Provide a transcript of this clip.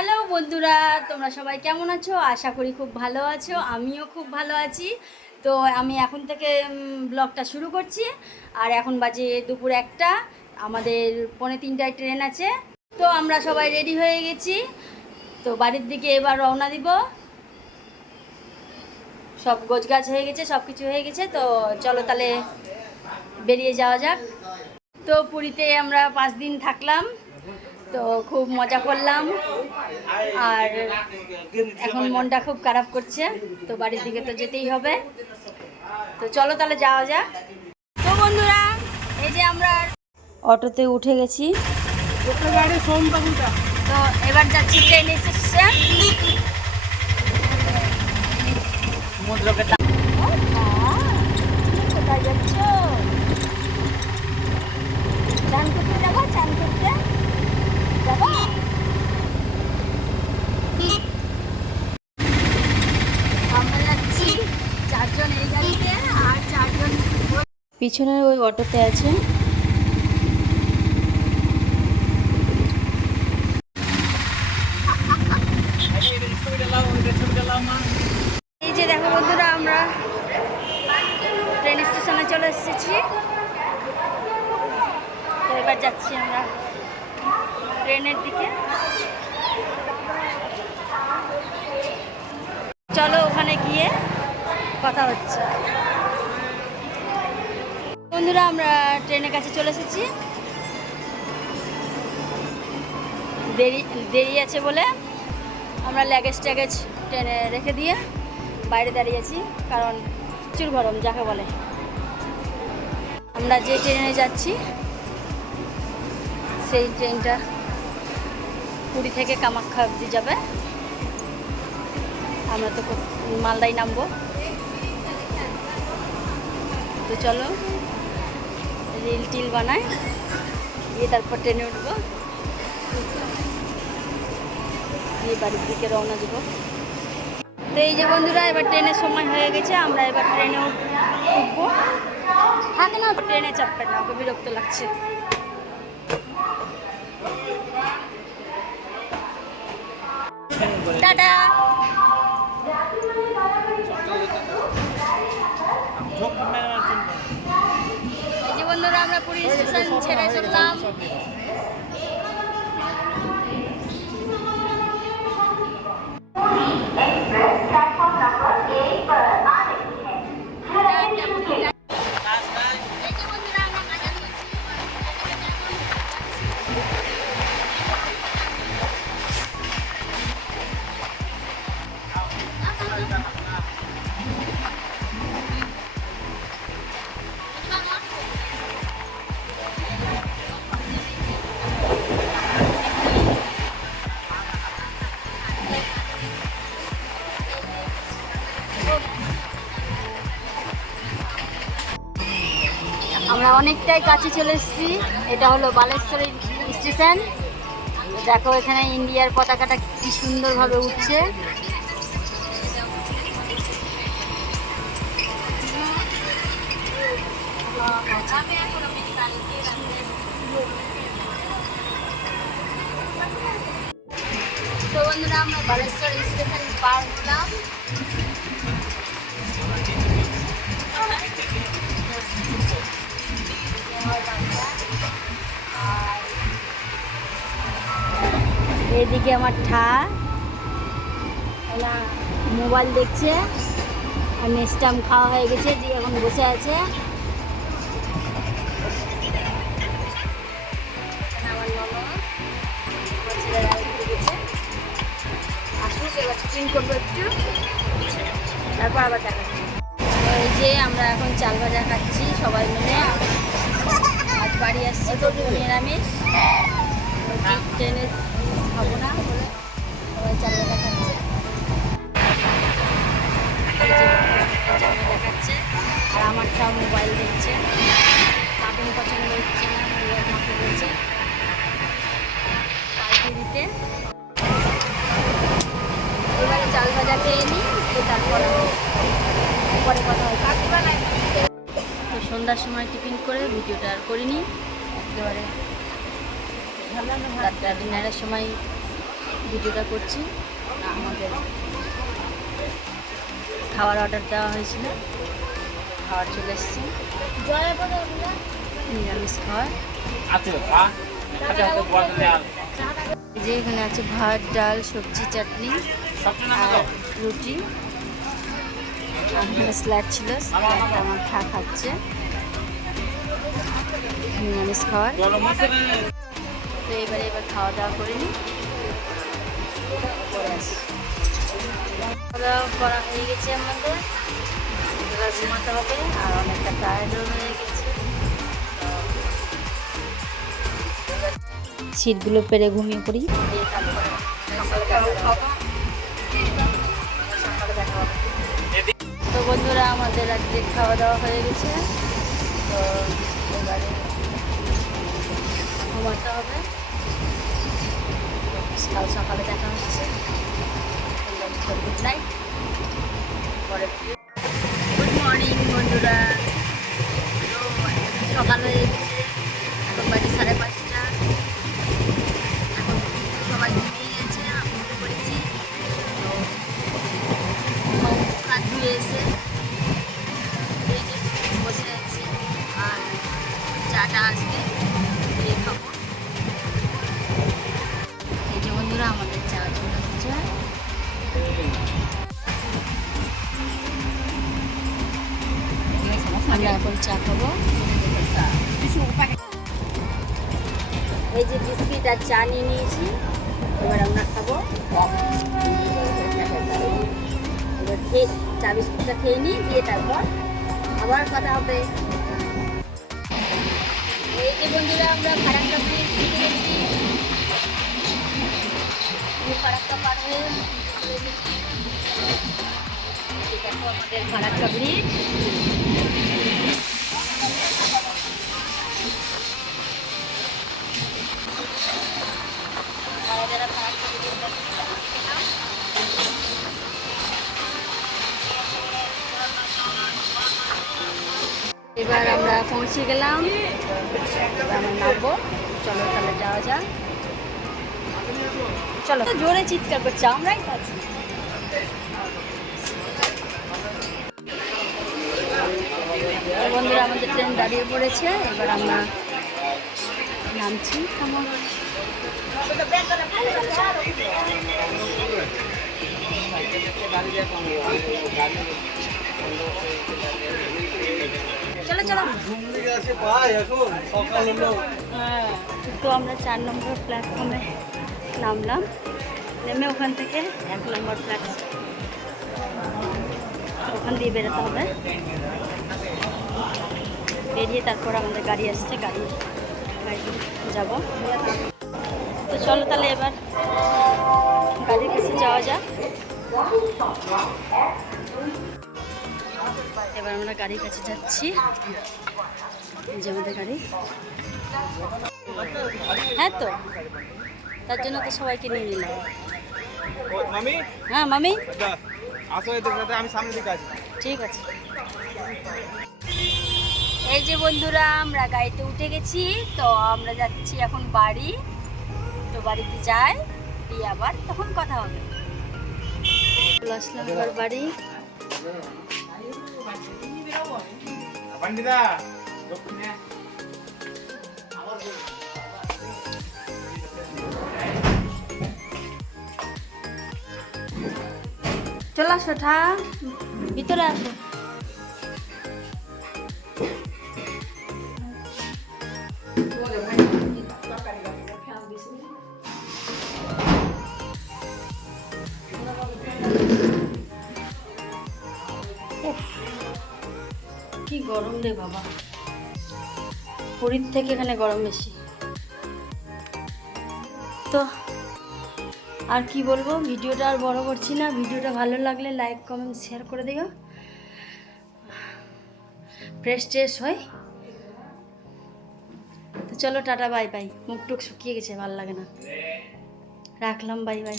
Hello বন্ধুরা, তোমরা সবাই কেমন আছো? আশা করি খুব ভালো আছো। আমিও খুব ভালো আছি। তো আমি এখন থেকে ব্লগটা শুরু করছি। আর এখন বাজে দুপুর 1টা, আমাদের 2:45টায় ট্রেন আছে। তো আমরা সবাই রেডি হয়ে গেছি। তো বাড়ির দিকে এবার রওনা দিব। সব গোছগাছ হয়ে গেছে, সব কিছু হয়ে গেছে। তো চলো তাহলে বেরিয়ে যাওয়া যাক। তো পুরীতে আমরা 5 দিন থাকলাম। তো খুব মজা করলাম। আর এখন মনটা খুব খারাপ করছে। তো বাড়ির দিকে তো যেতেই হবে। তো চলো তাহলে যাওয়া যাক। তো বন্ধুরা, এই যে আমরা অটোতে উঠে গেছি। তো এবার যাচ্ছি ট্রেন এসেছে। কোথায় যাচ্ছ? চান করতে যাবো? চান করতে যাবো? আমরা যাচ্ছি 4 জন এই গাড়িতে, আর 4 জন পিছনের ওই অটোতে আছে। এই যে দেখো বন্ধুরা, আমরা ট্রেন স্টেশনে চলে এসেছি। তো এবার যাচ্ছি আমরা ট্রেনের দিকে। চলো ওখানে গিয়ে কথা হচ্ছে। বন্ধুরা, আমরা ট্রেনের কাছে চলে এসেছি। দেরি আছে বলে আমরা লাগেজ ট্যাগেজ ট্রেনে রেখে দিয়ে বাইরে দাঁড়িয়েছি, কারণ প্রচুর গরম যাকে বলে। আমরা যে ট্রেনে যাচ্ছি সেই ট্রেনটা পুরী থেকে কামাখ্যা অবধি যাবে। আমরা তো মালদায় নামবো। তো চলো রিল টিল বানাই, গিয়ে তারপর ট্রেনে উঠবো, গিয়ে বাড়ির দিকে রওনা দেব। তো এই যে বন্ধুরা, এবার ট্রেনের সময় হয়ে গেছে। আমরা এবার ট্রেনে উঠবো। থাকে না, ট্রেনে চাপবে না, ওকে বিরক্ত লাগছে। টাটা। এই যে বন্ধুরা, আমরা পুরী স্টেশন ছেড়ে চললাম। আমরা অনেকটাই কাছে চলে এসেছি। এটা হলো বালেশ্বর স্টেশন। দেখো এখানে ইন্ডিয়ার পতাকাটা কি সুন্দরভাবে উঠছে। তো বন্ধুরা, আমরা বালেশ্বর স্টেশন পার হলাম। এদিকে আমার মোবাইল দেখছে, আর মিষ্টাম খাওয়া হয়ে গেছে, দিয়ে এখন বসে আছে। আসুক, এবার চিন করবো একটু, তারপর আবার দেখা। এই যে আমরা এখন চাল ভাজা খাচ্ছি সবাই মিলে। আজ বাড়ি আসছি তো নিরামিষ, ট্রেনে খাবো না বলে সবাই চাল ভাজা খাচ্ছে। দেখাচ্ছে, আর আমারটাও মোবাইল দেখছে। কার্টুন পছন্দ হচ্ছে না, মাকে বলছে পাল্টে দিতে। এবারে চাল ভাজা খেয়ে নিই, তারপর পরে কথা হয়। তো সন্ধ্যার সময় টিফিন করে ভিডিওটা আর করিনি, একেবারে ডিনারের সময় ভিডিওটা করছি। আমাদের খাওয়ার অর্ডার দেওয়া হয়েছিল, খাওয়ার চলে এসছে, নিরামিষ খাওয়ার। যে এখানে আছে ভাত, ডাল, সবজি, চাটনি আর রুটি। এখানে স্যালাড ছিল, স্যালাডটা আমার খাচ্ছে নিরামিষ খাওয়ার। তো এবার খাওয়া দাওয়া করে নিই, করে আসি। খাওয়া দাওয়া করা হয়ে গেছে আমাদের, এবার ঘুমাতে হবে। আর অনেকটা টায়ার্ডও হয়ে গেছে, সিটগুলো পেরে ঘুমিয়ে পড়ি। তো বন্ধুরা, আমাদের আজকে খাওয়া দাওয়া হয়ে গেছে, তো এবারে ঘুমাতে হবে। কাল সকালে দেখা হচ্ছে। গুড নাইট, পরে গুড মর্নিং বন্ধুরা। তো সকাল হয়ে গেছে, এখন বাজে 5:30। এখন সবাই ঘুমিয়ে গেছে, আমি উঠে পড়েছি। তো হাত ধুয়ে এসে বসে আছি, আর চাটা আসবে দিয়ে খাবো। এই যে বন্ধুরা, আমাদের চা চলে হচ্ছে। আমরা এখন চা খাবো। এই যে বিস্কিট আর চা নিয়ে নিয়েছি, এবার আমরা খাবো। এবার খেয়ে চা বিস্কুটটা খেয়ে নিই, দিয়ে তারপর আবার কথা হবে। এই যে বন্ধুরা, আমরা ফারাক্কা ব্রিজ শিখে গেছি। ফারাক্কা পার হয়ে দেখো আমাদের ফারাক্কা ব্রিজ। এবার আমরা পৌঁছে গেলাম, আমরা নামবো। চলো তাহলে যাওয়া যাক, চলো। জোরে চিৎকার করছে, আমরাই পাচ্ছি। বন্ধুরা, আমাদের ট্রেন দাঁড়িয়ে পড়েছে, এবার আমরা নামছি। চলো চলো। তো আমরা 4 নম্বর প্ল্যাটফর্মে নামলাম, নেমে ওখান থেকে 1 নম্বর প্ল্যাটফর্ম, ওখান দিয়ে বেরোতে হবে। বেরিয়ে তারপর আমাদের গাড়ি আসছে, গাড়ি যাব। তো চলো তাহলে এবার গাড়ির কাছে যাওয়া যাক। এবার আমরা গাড়ির কাছে যাচ্ছি, যে আমাদের গাড়ি। হ্যাঁ, তো তার জন্য তো সবাইকে নিয়ে নিলাম। হ্যাঁ মামি, আমি সামনে দিকে আছি। ঠিক আছে। এই যে বন্ধুরা, আমরা গাড়িতে উঠে গেছি, তো আমরা যাচ্ছি এখন বাড়ি। তো বাড়িতে যাই, দিয়ে আবার তখন কথা হবে। আসলাম এবার বাড়ি। চলে আসো, ভিতরে আসো। কি গরম রে বাবা, পুরীর থেকে এখানে গরম বেশি। তো আর কি বলবো, ভিডিওটা আর বড় করছি না। ভিডিওটা ভালো লাগলে লাইক, কমেন্ট, শেয়ার করে দিও। ফ্রেশ ট্রেশ হয়। তো চলো, টাটা, বাই বাই। মুখ টুক শুকিয়ে গেছে, ভালো লাগে না, রাখলাম, বাই বাই।